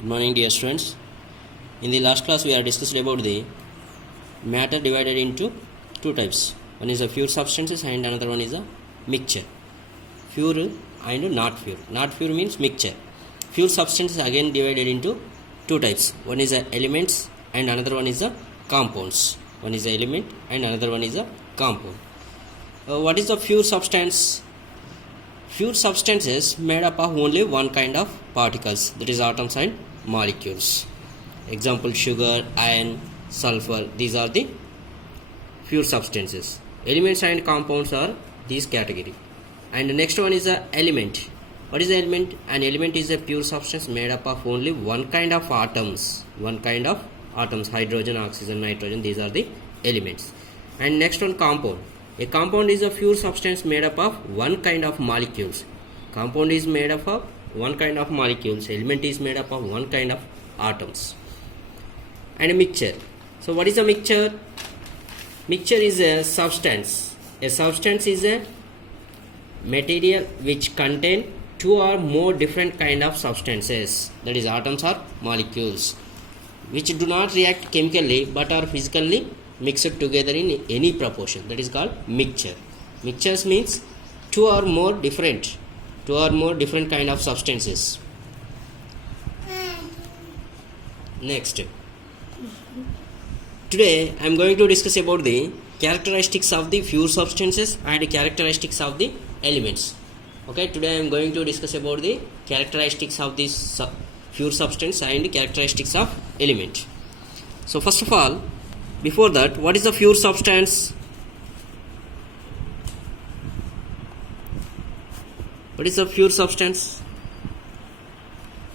Good morning, dear students. In the last class, we are discussed about the matter divided into two types. One is a pure substances and another one is a mixture. Pure and not pure. Not pure means mixture. Pure substances again divided into two types. One is a elements and another one is a compounds. One is a element and another one is a compound. What is the pure substance? Pure substance is made up of only one kind of particles, that is atoms and molecules. Example: sugar, iron, sulfur. These are the pure substances. Elements and compounds are this category. And the next one is the element. What is the element? An element is a pure substance made up of only one kind of atoms. One kind of atoms: hydrogen, oxygen, nitrogen. These are the elements. And next one, compound. A compound is a pure substance made up of one kind of molecules. Compound is made up of one kind of molecules. Element is made up of one kind of atoms. And a mixture. So what is a mixture? Mixture is a substance. A substance is a material which contain two or more different kind of substances, that is atoms or molecules, which do not react chemically but are physically mixed together in any proportion. That is called mixture. Mixtures means two or more different kind of substances. Next, today I am going to discuss about the characteristics of the pure substances and characteristics of the elements. Okay, today I am going to discuss about the characteristics of this pure substance and characteristics of element. So first of all, before that, what is a pure substance? What is a pure substance?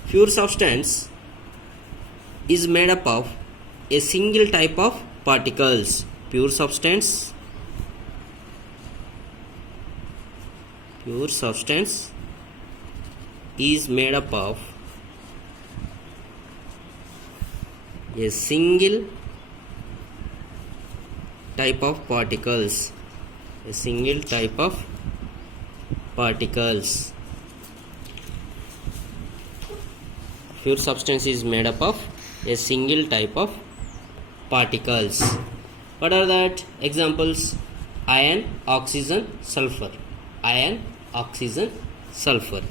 Pure substance is made up of a single type of particles. Pure substance is made up of a single type of particles. A single type of particles. Pure substance is made up of a single type of particles. What are that? Examples: iron, oxygen, sulfur. Iron, oxygen, sulfur.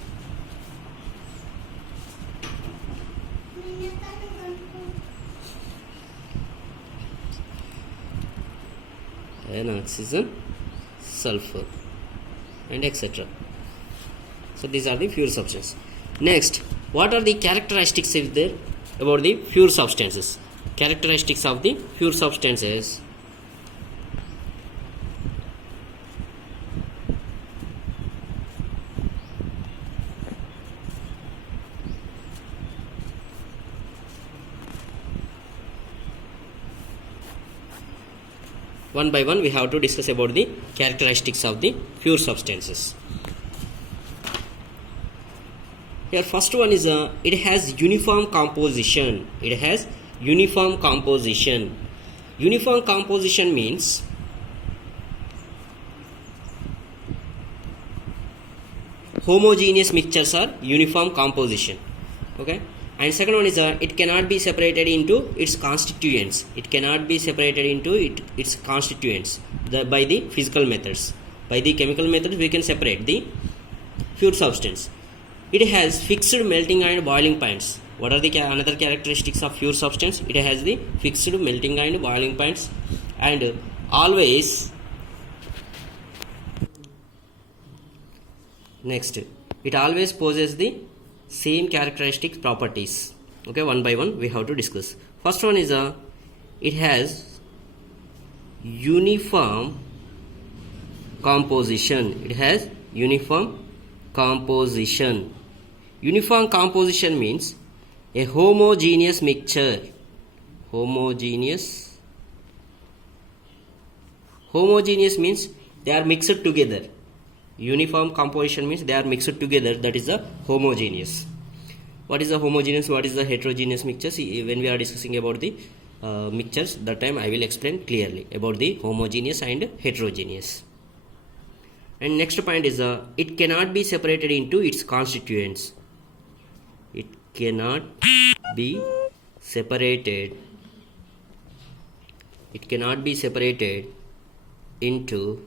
Iron, oxygen, sulfur, and etc. So these are the pure substances. Next, what are the characteristics is there about the pure substances? Characteristics of the pure substances. One by one we have to discuss about the characteristics of the pure substances. Here first one is it has uniform composition. It has uniform composition. Uniform composition means homogeneous mixtures are uniform composition. Okay. And second one is it cannot be separated into its constituents. It cannot be separated into its constituents by the physical methods. By the chemical methods we can separate the pure substance. It has fixed melting and boiling points. What are the another characteristics of pure substance? It has the fixed melting and boiling points, and always next it always possesses the same characteristic properties. Okay, one by one we have to discuss. First one is it has uniform composition. It has uniform composition. Uniform composition means a homogeneous mixture. Homogeneous means they are mixed together. Uniform composition means they are mixed together. That is the homogeneous. What is the homogeneous? What is the heterogeneous mixture? See, when we are discussing about the mixtures, that time I will explain clearly about the homogeneous and heterogeneous. And next point is it cannot be separated into its constituents. It cannot be separated. It cannot be separated into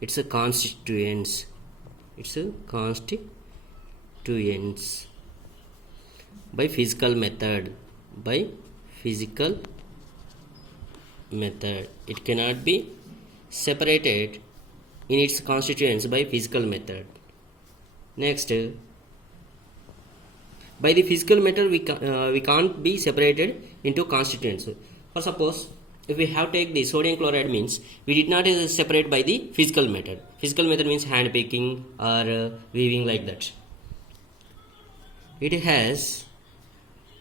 its constituents. Its constituents by physical method. By physical method. It cannot be separated in its constituents by physical method. Next, by the physical method we can't be separated into constituents. For suppose if we have take the sodium chloride means we did not separate by the physical method. Physical method means hand picking or weaving like that. It has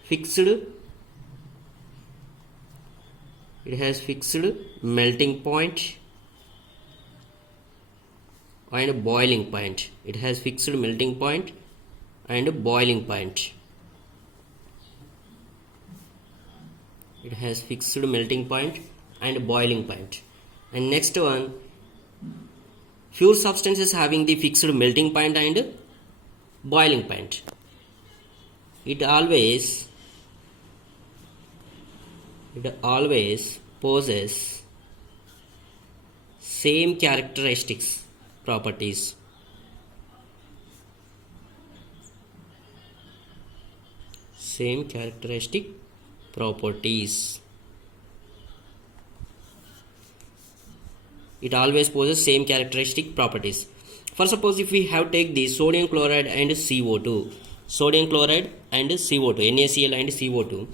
fixed melting point and boiling point. It has fixed melting point and boiling point. It has fixed melting point and boiling point. And next one, pure substances having the fixed melting point and boiling point. It always possesses same characteristics properties. Same characteristic properties. It always possesses same characteristic properties. For suppose if we have take the sodium chloride and CO2, sodium chloride and CO2, NaCl and CO2.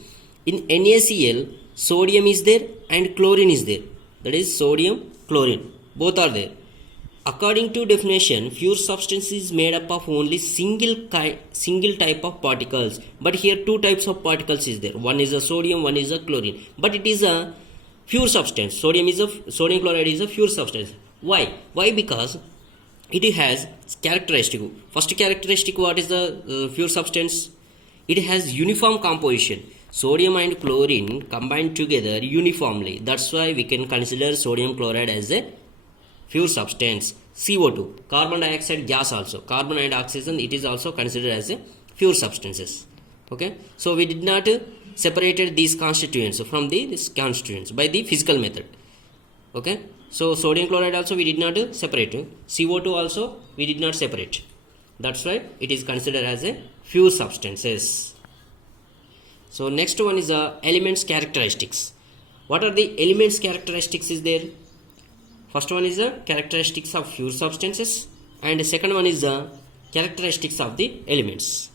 In NaCl, sodium is there and chlorine is there. That is sodium, chlorine. Both are there. According to definition, pure substance is made up of only single type of particles. But here two types of particles is there. One is a sodium, one is a chlorine. But it is a pure substance. Sodium chloride is a pure substance. Why? Why? Because it has characteristic. First characteristic, what is the pure substance? It has uniform composition. Sodium and chlorine combined together uniformly. That's why we can consider sodium chloride as a pure substance. CO2, carbon dioxide gas also. Carbon and oxygen, it is also considered as a pure substances. Okay. So we did not separated these constituents from these constituents by the physical method. Okay. So sodium chloride also we did not separate. CO2 also we did not separate. That's why it is considered as a pure substances. So next one is the elements characteristics. What are the elements characteristics is there? First one is the characteristics of pure substances and the second one is the characteristics of the elements.